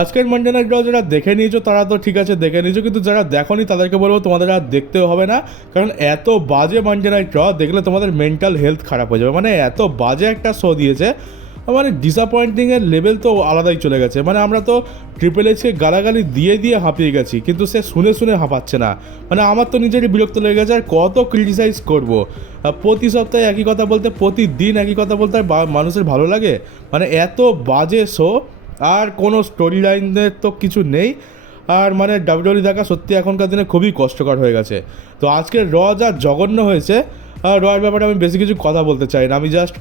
আজকের Monday night draw যারা দেখে নিয়েছো, তারা তো ঠিক আছে, দেখে নিয়েছো, কিন্তু যারা দেখোনি, তাদেরকে বলব তোমাদের আর দেখতেও হবে না, কারণ এত বাজে মানডে নাইট দেখলে তোমাদের মেন্টাল হেলথ খারাপ হয়ে যাবে। মানে এত বাজে একটা শো দিয়েছে মানে ডিসঅ্যাপয়েন্টিংয়ের লেভেল তো আলাদাই চলে গেছে। মানে আমরা তো ট্রিপল এইচকে গালাগালি দিয়ে দিয়ে হাঁপিয়ে গেছি, কিন্তু সে শুনে শুনে হাঁপাচ্ছে না। মানে আমার তো নিজেরই বিরক্ত লেগে গেছে, আর কত ক্রিটিসাইজ করব। প্রতি সপ্তাহে একই কথা বলতে, প্রতিদিন একই কথা বলতে মানুষের ভালো লাগে? মানে এত বাজে শো আর কোনো স্টোরি লাইনের তো কিছু নেই। আর মানে ডাব্লিউডব্লিউ দেখা সত্যি এখনকার দিনে খুবই কষ্টকর হয়ে গেছে। তো আজকের র যা জঘন্য হয়েছে। রয়ের ব্যাপারে আমি বেশি কিছু কথা বলতে চাই না। আমি জাস্ট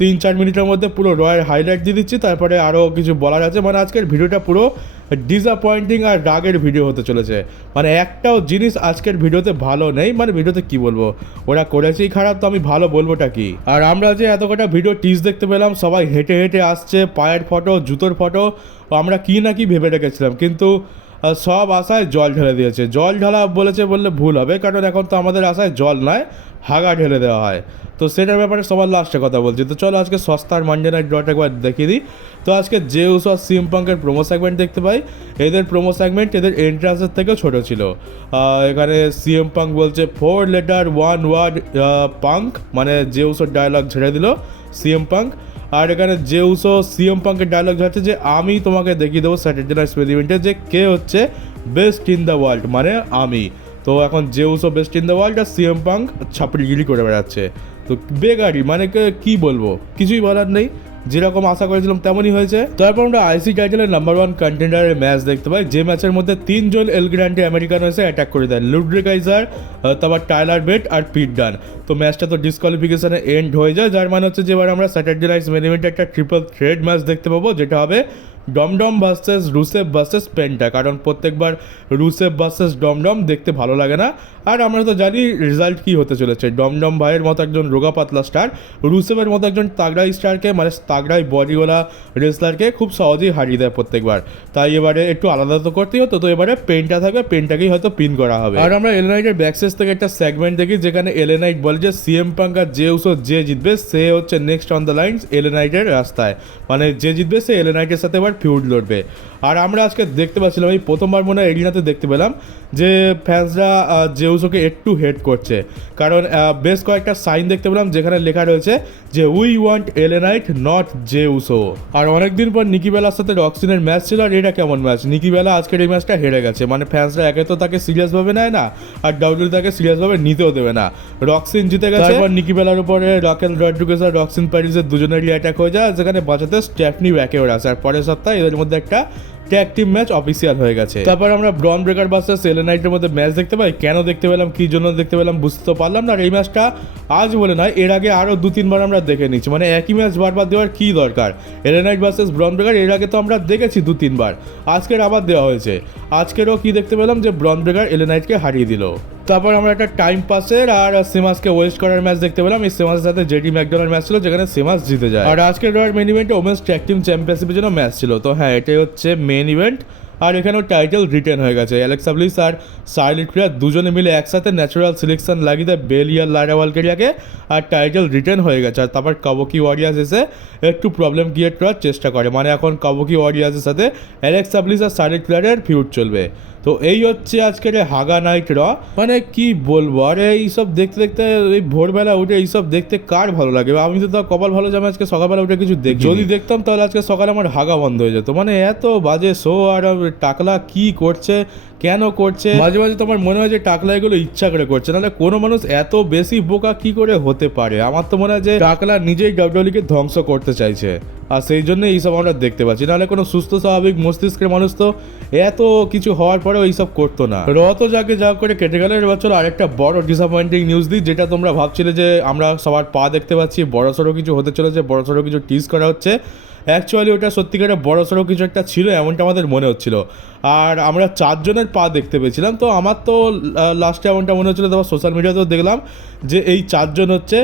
তিন চার মিনিটের মধ্যে পুরো রয়ের হাইলাইট দিয়ে দিচ্ছি, তারপরে আরও কিছু বলার আছে। মানে আজকের ভিডিওটা পুরো ডিসঅ্যাপয়েন্টিং আর রাগের ভিডিও হতে চলেছে। মানে একটাও জিনিস আজকের ভিডিওতে ভালো নেই মানে ভিডিওতে কি বলব? ওরা করেছেই খারাপ, তো আমি ভালো বলবোটা কি? আর আমরা যে এত কটা ভিডিও টিজ দেখতে পেলাম, সবাই হেঁটে হেঁটে আসছে, পায়ের ফটো জুতোর ফটো আমরা কি না কি ভেবে রেখেছিলাম। কিন্তু সব আশায় জল ঢেলে দিয়েছে। জল ঢালা বলেছে বললে ভুল হবে, কারণ এখন তো আমাদের আশায় জল নয়, হাগা ঢেলে দেওয়া হয়। তো সেটার ব্যাপারে সবার লাস্টে কথা বলছি। তো চলো আজকে সস্তার মানডে নাইট ডট একবার দেখিয়ে দিই। তো আজকে যে জেউস আর সিএম পাঙ্কের প্রোমো সেগমেন্ট দেখতে পাই। এদের প্রোমো সেগমেন্ট এদের এন্ট্রান্সের থেকেও ছোট ছিল। এখানে সিএম পাঙ্ক বলছে four letter one word Punk মানে যে জেউসোর ডায়লগ ছেড়ে দিল সিএম পাঙ্ক আর এখানে জেউসো সিএম পাঙ্কের ডায়লগ যাচ্ছে যে, আমি তোমাকে দেখিয়ে দেবো স্যাটারডে নাইট ইভেন্টে যে কে হচ্ছে বেস্ট ইন দ্য ওয়ার্ল্ড মানে আমি। তো এখন Jey Uso best in the world R CM Punk ছাপড়িগিরি করে বেড়াচ্ছে। তো বেগারি মানে কি বলব? কিছুই বলার নেই। যেরকম আশা করেছিলাম তেমনই হয়েছে। তারপর আমরা আইসি টাইটেলের নাম্বার ওয়ান কন্টেন্ডারের ম্যাচ দেখতে পাই, যে ম্যাচের মধ্যে তিনজন এল গ্র্যান্ডে আমেরিকান হয়েছে অ্যাটাক করে দেয়। লুড্রিকাইজার তারপর টাইলার বেট আর পিট ডান তো ম্যাচটা তো ডিসকোয়ালিফিকেশনে এন্ড হয়ে যায়, যার মানে হচ্ছে যে এবার আমরা স্যাটারডে নাইট মেনিমেন্টে একটা ট্রিপল থ্রেড ম্যাচ দেখতে পাবো, যেটা হবে Dom Dom versus Rusev versus Penta, কারণ প্রত্যেকবার রুসেফ ভার্সেস ডমডম দেখতে ভালো লাগে না। আর আমরা তো জানি রেজাল্ট কি হতে চলেছে। ডমডম ভাইয়ের মতো একজন রোগা পাতলা স্টার রুসেফের মতো একজন তাগড়াই স্টারকে মানে তাগড়াই বডিওয়ালা রেসলারকে খুব সহজেই হারিয়ে দেয় প্রত্যেকবার। তাই এবারে একটু আলাদা তো করতেই হতো, তো এবারে পেনটা থাকবে, পেনটাকেই হয়তো পিন করা হবে। আর আমরা এলেনাইটের ব্যাকসেস থেকে একটা সেগমেন্ট দেখি, যেখানে এলেনাইট বলে যে সিএম পাঙ্ক যে উসো যে জিতবে, সে হচ্ছে নেক্সট অন দ্য লাইন্স এলেনাইটের রাস্তায়। মানে যে জিতবে, সে এলেনাইটের সাথে এবার ফিউড লড়বে আর আমরা আজকে দেখতে পাচ্ছিলাম এই প্রথমবার মনে হয় এরিনাতে দেখতে পেলাম। যে ফ্যান্সরা জেউসোকে একটু হেড করছে। কারণ বেশ কয়েকটা সাইন দেখতে পেলাম যেখানে লেখা রয়েছে যে we want Elenite not Jey Uso আর অনেকদিন পর নিকি বেলার সাথে রক্সিনের ম্যাচ ছিল আর এটা কেমন ম্যাচ নিকি বেলা আজকের এই ম্যাচটা হেরে গেছে। মানে ফ্যান্সরা একে তো তাকে সিরিয়াসভাবে নেয় না আর ডাব্লিউ তাকে সিরিয়াসভাবে নিতেও দেবে না। রক্সিন জিতে গেছে। তারপর নিকি বেলার উপরে রকেল রড্রিগেজ আর রক্সিন প্যারিসের দুজনেরই অ্যাটাক হয়ে যায় যেখানে বাঁচাতে স্টেফনি ব্যাকেও আসে আর পরের সপ্তাহে এদের মধ্যে একটা ট্যাগ টিম ম্যাচ অফিসিয়াল হয়ে গেছে। তারপর আমরা ব্রন ব্রেকার ভার্সেস এলেনাইটের মধ্যে ম্যাচ দেখতে পাই। কেন দেখতে পেলাম, কি জন্য দেখতে পেলাম, বুঝতে তো পারলাম না। আর এই ম্যাচটা আজ বলে নয়, এর আগে আরও দু, তিনবার আমরা দেখে নিচ্ছি মানে একই ম্যাচ বারবার দেওয়ার কি দরকার? এলেনাইট ভার্সেস ব্রন ব্রেকার এর আগে তো আমরা দেখেছি দু, তিনবার। আজকের আবার দেওয়া হয়েছে। আজকেরও কি দেখতে পেলাম যে ব্রন ব্রেকার এলেনাইটকে হারিয়ে দিল। তারপর আমরা একটা টাইম পাসের আর সিমাসকে ওয়েস্ট করার ম্যাচ দেখতে পেলাম। এই সিমাসের সাথে জেডি ম্যাকডোনাল্ড ম্যাচ ছিল, যেখানে সিমাস জিতে যায়। আর আজকের রয়্যাল মেন ইভেন্টে ওমেন্স ট্যাগ টিম চ্যাম্পিয়নশিপের জন্য ম্যাচ ছিল। তো হ্যাঁ এটাই হচ্ছে মেন ইভেন্ট আর এখানেও টাইটেল রিটার্ন হয়ে গেছে। অ্যালেক্সা ব্লিস আর সাইলিট প্রিয়া দুজনে মিলে একসাথে ন্যাচারাল সিলেকশন লাগিয়ে দেয় বেলিয়ার লাইরা ওয়ালকেরিয়াকে আর টাইটেল রিটার্ন হয়ে গেছে। আর তারপর কাবকি ওয়ারিয়ার্স এসে একটু প্রবলেম ক্রিয়েট করার চেষ্টা করে। মানে এখন কাবকি ওয়ারিয়ার্সের সাথে অ্যালেক্সা ব্লিস আর সাইলিট প্রিয়ারের ফিউড চলবে। তো এই হচ্ছে আজকের হাগা নাইট র। মানে কি বলব? আরে এইসব দেখতে দেখতে এই ভোরবেলা উঠে এইসব দেখতে কার ভালো লাগে? আমি তো তাও কপাল ভালো যে আমি আজকে সকালবেলা উঠে কিছু দেখি যদি দেখতাম তাহলে আজকে সকালে আমার হাগা বন্ধ হয়ে যেত। মানে এত বাজে শো আর টাকলা কি করছে? কেন করছে? মাঝে মাঝে তোমার মনে হয় যে টাকলা এগুলো ইচ্ছা করে করছে, নাহলে কোনো মানুষ এত বেশি বোকা কি করে হতে পারে? আমার তো মনে হয় যে টাকলা নিজেই ডাব্লিউকে ধ্বংস করতে চাইছে, আর সেই জন্য এইসব আমরা দেখতে পাচ্ছি। নাহলে কোনো সুস্থ, স্বাভাবিক মস্তিষ্কের মানুষ তো এত কিছু হওয়ার পরেও এইসব করতো না। র তো যাকে যা করে কেটে গেল চলো আরেকটা বড় ডিসঅ্যাপয়েন্টিং নিউজ দিই, যেটা তোমরা ভাবছিলে যে আমরা সবার পা দেখতে পাচ্ছি বড় সড়ো কিছু হতে চলেছে বড় সড়ো কিছু টিজ করা হচ্ছে। অ্যাকচুয়ালি ওটা সত্যিকারের বড় সড়ো কিছু একটা ছিল, এমনটা আমাদের মনে হচ্ছিল। আর আমরা চারজনের পা দেখতে পেয়েছিলাম, তো আমার তো লাস্টে এমনটা মনে হচ্ছিল, তারপর সোশ্যাল মিডিয়াতেও দেখলাম যে এই চারজন হচ্ছে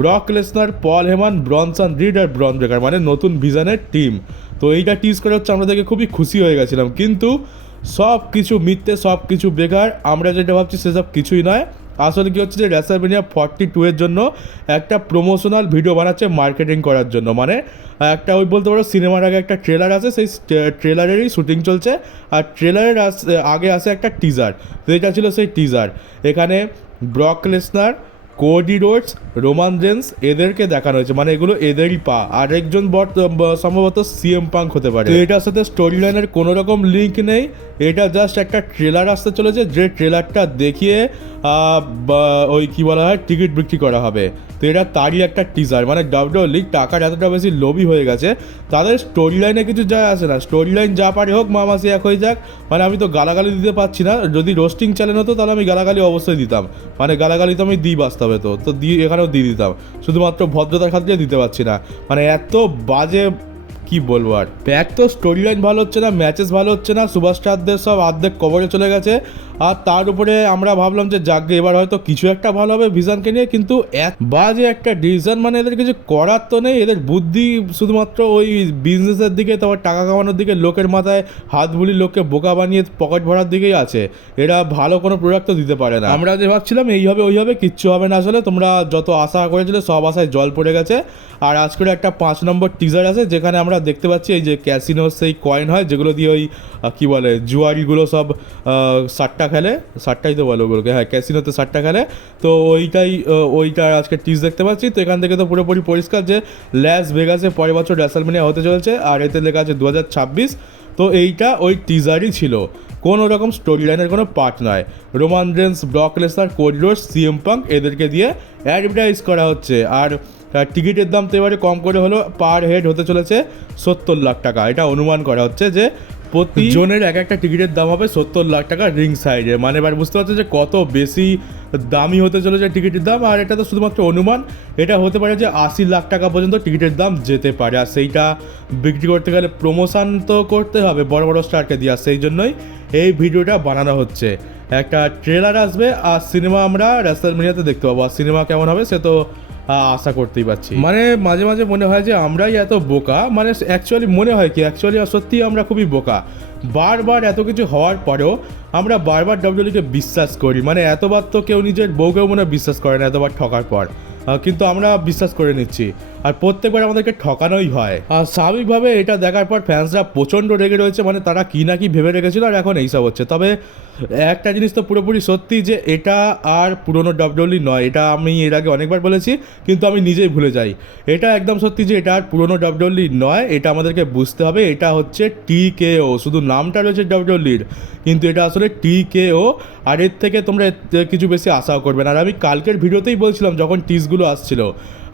Brock Lesnar Paul Heyman Bronson Reed আর ব্রন ব্রেকার মানে নতুন ভিজানের টিম তো এইটা টিজ করে হচ্ছে আমরা দেখে খুবই খুশি হয়ে গেছিলাম। কিন্তু সব কিছু মিথ্যে সব কিছু বেকার, আমরা যেটা ভাবছি সেসব কিছুই নয়। আসলে কী হচ্ছে যে রেসালমেনিয়া ফর্টি টু এর জন্য একটা প্রমোশনাল ভিডিও বানাচ্ছে মার্কেটিং করার জন্য। মানে একটা ওই বলতে পারো সিনেমার আগে একটা ট্রেলার আছে, সেই ট্রেলারেরই শ্যুটিং চলছে। আর ট্রেলারের আগে আসে একটা টিজার যেটা ছিল সেই টিজার এখানে Brock Lesnar Cody Rhodes Roman Reigns এদেরকে দেখানো হয়েছে। মানে এগুলো এদেরই পা। আর একজন বট সম্ভবত সিএম পাঙ্ক হতে পারে। এটার সাথে স্টোরি লাইনের কোনো রকম লিঙ্ক নেই। এটা জাস্ট একটা ট্রেলার আসতে চলেছে, যে ট্রেলারটা দেখিয়ে ওই কি বলা হয় টিকিট বিক্রি করা হবে। তো এটা তারই একটা টিজার মানে ডাব্লিউ লিগ টাকার এতটা বেশি লোভি হয়ে গেছে। তাদের স্টোরি লাইনে কিছু যায় আসে না। স্টোরি লাইন যা পারে হোক, মামাসি এক হয়ে যাক। মানে আমি তো গালাগালি দিতে পারছি না। যদি রোস্টিং চ্যানেল হতো, তাহলে আমি গালাগালি অবশ্যই দিতাম। মানে গালাগালি তো আমি দিই বাস্তবে। তো। তো দিয়ে এখানেও দিয়ে দিতাম। শুধুমাত্র ভদ্রতার খাতিরে দিতে পারছি না। মানে এত বাজে, কি বলব আর? এক তো স্টোরি লাইন ভালো হচ্ছে না ম্যাচেস ভালো হচ্ছে না সুপারস্টারদের সব অর্ধেক কভারে চলে গেছে। আর তার উপরে আমরা ভাবলাম যে যাকে এবার হয়তো কিছু একটা ভালো হবে ভিশনকে নিয়ে, কিন্তু এক বাজে একটা ডিসিশন মানে এদের কিছু করার তো নেই। এদের বুদ্ধি শুধুমাত্র ওই বিজনেসের দিকে, তারপর টাকা কামানোর দিকে, লোকের মাথায় হাত বুলি লোককে বোকা বানিয়ে পকেট ভরার দিকেই আছে। এরা ভালো কোনো প্রোডাক্ট তো দিতে পারে না। আমরা যে ভাবছিলাম, এই হবে, ওই হবে, কিচ্ছু হবে না আসলে। তোমরা যত আশা করেছিলে, সব আশায় জল পড়ে গেছে। আর আজকের একটা পাঁচ নম্বর টিজার আছে, যেখানে আমরা দেখতে পাচ্ছি এই যে ক্যাসিনোর সেই কয়েন হয়, যেগুলো দিয়ে ওই কী বলে জুয়ারিগুলো সব সাট্টা খেলে সাট্টাই তো বলে ওগুলোকে হ্যাঁ ক্যাসিনোতে সাট্টা খেলে। তো ওইটাই আহ, ওইটার আজকে টিজ দেখতে পাচ্ছি। তো এখান থেকে তো পুরোপুরি পরিষ্কার যে ল্যাস ভেগাসে পরের বছর র্যাসেলমেনিয়া হতে চলেছে আর এতে লেখা আছে দু হাজার ছাব্বিশ। তো এইটা ওই টিজারই ছিল। কোনো রকম স্টোরি লাইনের কোনো পার্ট নয়। Roman Reigns Brock Lesnar Cody Rhodes CM Punk এদেরকে দিয়ে অ্যাডভার্টাইজ করা হচ্ছে। আর টিকিটের দাম তো এবারে কম করে হলো পার হেড হতে চলেছে সত্তর লাখ টাকা। এটা অনুমান করা হচ্ছে যে প্রতি জনের এক একটা টিকিটের দাম হবে সত্তর লাখ টাকা রিং সাইডে মানে এবার বুঝতে পারছ যে কত বেশি দামি হতে চলেছে টিকিটের দাম, আর এটা তো শুধুমাত্র অনুমান, এটা হতে পারে যে আশি লাখ টাকা পর্যন্ত টিকিটের দাম যেতে পারে। আর সেইটা বিক্রি করতে গেলে প্রমোশন তো করতে হবে বড় বড় স্টারকে দিয়ে, আর সেই জন্যই এই ভিডিওটা বানানো হচ্ছে। একটা ট্রেলার আসবে, আর সিনেমা আমরা রেসাল মিডিয়াতে দেখতে পাবো। আর সিনেমা কেমন হবে সে তো আশা করতেই পারছি। মানে মাঝে মাঝে মনে হয় যে আমরাই এত বোকা। মানে অ্যাকচুয়ালি মনে হয় কি অ্যাকচুয়ালি সত্যি আমরা খুবই বোকা। বারবার এত কিছু হওয়ার পরেও আমরা বারবার ডব্লিউকে বিশ্বাস করি। মানে এতবার তো কেউ নিজের বউকেও মনে হয় বিশ্বাস করে না, এতবার ঠকার পর। কিন্তু আমরা বিশ্বাস করে নিচ্ছি। আর প্রত্যেকবার আমাদেরকে ঠকানোই হয়। আর স্বাভাবিকভাবে এটা দেখার পর ফ্যান্সরা প্রচণ্ড রেগে রয়েছে মানে তারা কি না কি ভেবে রেখেছিল আর এখন এইসব হচ্ছে। তবে একটা জিনিস তো পুরোপুরি সত্যি যে এটা আর পুরনো ডব্লিউলি নয়, এটা আমি এর আগে অনেকবার বলেছি, কিন্তু আমি নিজেই ভুলে যাই। এটা একদম সত্যি যে এটা আর পুরনো ডব্লিউলি নয়, এটা আমাদেরকে বুঝতে হবে। এটা হচ্ছে টি কে ও শুধু নামটা রয়েছে ডব্লিউলির কিন্তু এটা আসলে টি কে ও আর এর থেকে তোমরা কিছু বেশি আশাও করবে না। আর আমি কালকের ভিডিওতেই বলছিলাম যখন টিসগুলো আসছিল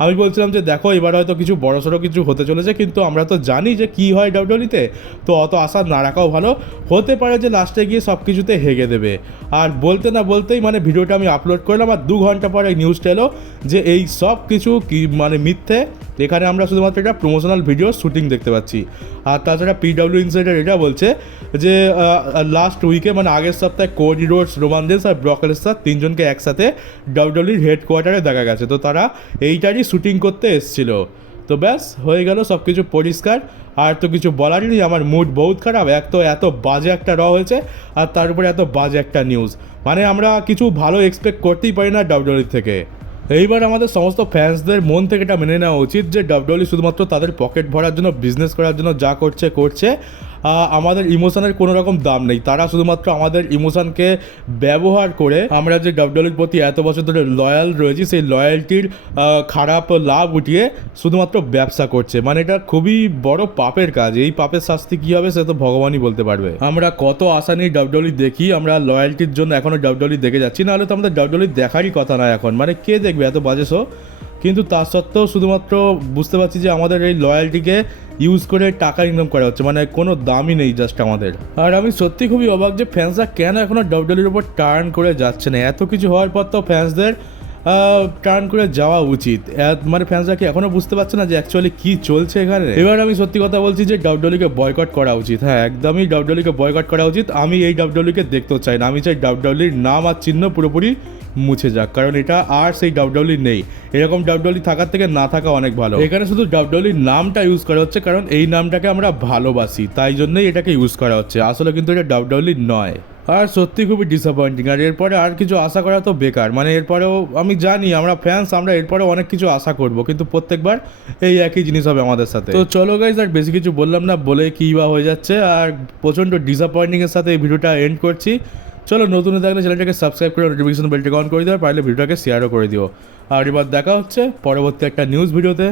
আমি বলছিলাম যে দেখো, এবার হয়তো কিছু বড়সড় কিছু হতে চলেছে, কিন্তু আমরা তো জানি যে কি হয় ডাব্লিউলিতে তো অত আশা না রাখাও ভালো। হতে পারে যে লাস্টে গিয়ে সব কিছুতে হেগে দেবে। আর বলতে না বলতেই মানে ভিডিওটা আমি আপলোড করলাম, আর দু ঘণ্টা পরে নিউজটা এলো যে এই সব কিছু কি মানে মিথ্যে। এখানে আমরা শুধুমাত্র একটা প্রমোশনাল ভিডিও শুটিং দেখতে পাচ্ছি। আর তাছাড়া পিডব্লিউ ইনসাইডার এটা বলছে যে লাস্ট উইকে মানে আগের সপ্তাহে কোডি রোডস রোমানদেস আর ব্রকলেসার তিনজনকে একসাথে ডাব্লিউডির হেডকোয়ার্টারে দেখা গেছে। তো তারা এইটারই শুটিং করতে এসেছিল। তো ব্যাস, হয়ে গেল সব কিছু পরিষ্কার। আর তো কিছু বলারই নেই, আমার মুড বহুত খারাপ। এক তো এত বাজে একটা র হয়েছে, আর তার উপরে এত বাজে একটা নিউজ মানে আমরা কিছু ভালো এক্সপেক্ট করতেই পারি না ডাব্লিউডির থেকে। এইবার আমাদের সমস্ত ফ্যান্সদের মন থেকে এটা মেনে নেওয়া উচিত যে ডাব্লিউডব্লিউ শুধুমাত্র তাদের পকেট ভরার জন্য বিজনেস করার জন্য যা করছে করছে। আমাদের ইমোশনের কোনো রকম দাম নেই। তারা শুধুমাত্র আমাদের ইমোশনকে ব্যবহার করে আমরা যে ডাব্লিউডব্লিউর প্রতি এত বছর ধরে লয়াল রয়েছি, সেই লয়্যালটির খারাপ লাভ উঠিয়ে শুধুমাত্র ব্যবসা করছে। মানে এটা খুবই বড় পাপের কাজ। এই পাপের শাস্তি কী হবে সে তো ভগবানই বলতে পারবে। আমরা কত আশা নিয়ে ডাব্লিউডব্লিউ দেখি, আমরা লয়্যালটির জন্য এখনও ডাব্লিউডব্লিউ দেখে যাচ্ছি। নাহলে তো আমাদের ডাব্লিউডব্লিউ দেখারই কথা নয় এখন। মানে কে দেখবে? এত বাজে শো কিন্তু তা সত্ত্বেও শুধুমাত্র বুঝতে পারছি যে আমাদের এই লয়্যালটিকে ইউজ করে টাকা ইনকাম করা হচ্ছে মানে কোনো দামই নেই জাস্ট আমাদের। আর আমি সত্যি খুবই অবাক যে ফ্যান্সরা কেন এখনও ডব্লিউডব্লিউর উপর টার্ন করে যাচ্ছে না? এত কিছু হওয়ার পর তো ফ্যান্সদের টার্ন করে যাওয়া উচিত। মানে ফ্যান্সরা কি এখনও বুঝতে পারছে না যে অ্যাকচুয়ালি কি চলছে এখানে? এবার আমি সত্যি কথা বলছি যে ডাব্লিউকে বয়কট করা উচিত। হ্যাঁ একদমই ডাব্লিউকে বয়কট করা উচিত। আমি এই ডাব্লিউকে দেখতেও চাই না। আমি চাই ডাব্লিউর নাম আর চিহ্ন পুরোপুরি মুছে যাক, কারণ এটা আর সেই ডাব্লিউলি নেই। এরকম ডাব্লিউলি থাকার থেকে না থাকা অনেক ভালো। এখানে শুধু ডাব্লিউলির নামটা ইউজ করা হচ্ছে, কারণ এই নামটাকে আমরা ভালোবাসি। তাই জন্যই এটাকে ইউজ করা হচ্ছে। আসলে কিন্তু এটা ডাব্লিউলি নয়। আর সত্যি খুবই ডিসঅ্যাপয়েন্টিং আর এরপরে আর কিছু আশা করা তো বেকার। মানে এরপরেও আমি জানি, আমরা ফ্যান্স আমরা এরপরে অনেক কিছু আশা করব, কিন্তু প্রত্যেকবার এই একই জিনিস হবে আমাদের সাথে। তো চলো গাইজ আর বেশি কিছু বললাম না বলে কী বা হয়ে যাচ্ছে। আর প্রচণ্ড ডিসঅ্যাপয়েন্টিংয়ের সাথে এই ভিডিওটা এন্ড করছি। চলো নতুন থাকলে চ্যানেলটাকে সাবস্ক্রাইব করে নোটিফিকেশন বেলটাকে অন করে দিও পারলে ভিডিওটাকে শেয়ারও করে দিও। আর এবার দেখা হচ্ছে পরবর্তী একটা নিউজ ভিডিওতে।